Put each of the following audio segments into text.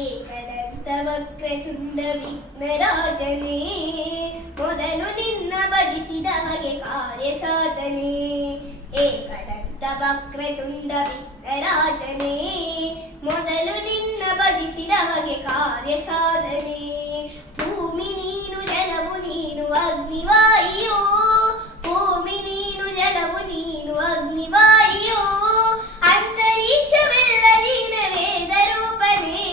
ಏಕದಂತ ವಕ್ರತುಂಡ ವಿಘ್ನರಾಜನೇ, ಮೊದಲು ನಿನ್ನ ಭಜಿಸಿದವಗೆ ಕಾರ್ಯ ಸಾಧನೆ. ಏಕದಂತ ವಕ್ರತುಂಡ ವಿಘ್ನರಾಜನೇ, ಮೊದಲು ನಿನ್ನ ಭಜಿಸಿದವಗೆ ಕಾರ್ಯ ಸಾಧನೆ. ಭೂಮಿ ನೀನು ಜಲವು ನೀನು ಅಗ್ನಿವಾಯು, ಭೂಮಿ ನೀನು ಜಲವು ನೀನು ಅಗ್ನಿವಾಯು, ಅಂತರಿಕ್ಷವೆಲ್ಲ ನೀನೆ ವೇದ ರೂಪನೇ,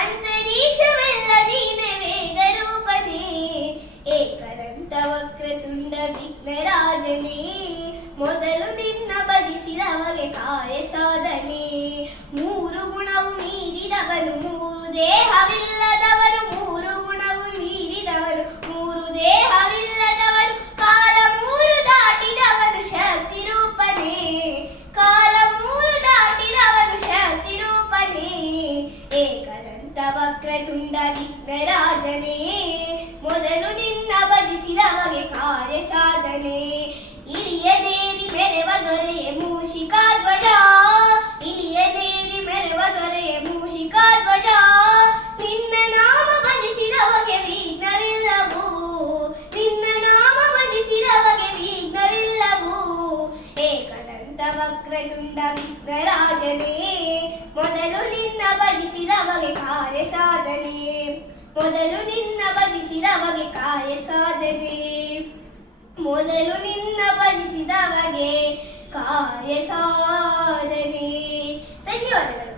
ಅಂತರಿಕ್ಷವೆಲ್ಲ ನೀನೆ ವೇದ ರೂಪನೇ. ಏಕದಂತ ವಕ್ರತುಂಡ ವಿಘ್ನರಾಜನೇ, ಮೊದಲು ನಿನ್ನ ಭಜಿಸಿದವಗೆ ಕಾರ್ಯ ಸಾಧನೆ. ಮೂರು ಗುಣವು ಮೀರಿದವನು ಮೂರು ದೇಹವಿಲ್ಲದವನು, ಮೂರು ಗುಣವು ಮೀರಿದವನು ಮೂರು ದೇಹವಿಲ್ಲದವನು, ಕಾಲ ಮೂರು ದಾಟಿದವನು ಶಕ್ತಿ ರೂಪನೇ, ಕಾಲ ಮೂರು ದಾಟಿದವನು ಶಕ್ತಿ ರೂಪನೇ. ಏಕದಂತ ವಕ್ರತುಂಡ ವಿಘ್ನರಾಜನೇ, ಮೊದಲು ನಿನ್ನ ಭಜಿಸಿದವಗೆ ಕಾರ್ಯ ಸಾಧನೆ. ಇಳಿಯದೇರಿ ಮೆರೆವ ದೊರೆಯ ಮೂಷಿಕಾ ಧ್ವಜ, ಇಳಿಯದೇರಿ ಮೆರೆವ ದೊರೆಯ ಮೂಷಿಕಾ ಧ್ವಜ, ನಿನ್ನ ನಾಮ ಭಜಿಸಿದವಗೆ ವಿಘ್ನವಿಲ್ಲವು, ನಿನ್ನ ನಾಮ ಭಜಿಸಿದವಗೆ ವಿಘ್ನವಿಲ್ಲವು. ಏಕದಂತ ವಕ್ರತುಂಡ ವಿಘ್ನರಾಜನೇ, ಮೊದಲು ನಿನ್ನ ಭಜಿಸಿದವಗೆ ಕಾರ್ಯ ಸಾಧನೆ, ಮೊದಲು ನಿನ್ನ ಭಜಿಸಿದವಗೆ ಕಾರ್ಯ ಸಾಧನೆ, ಮೊದಲು ನಿನ್ನ ಭಜಿಸಿದವಗೆ ಕಾರ್ಯ ಸಾಧನೆ. ಧನ್ಯವಾದಗಳು.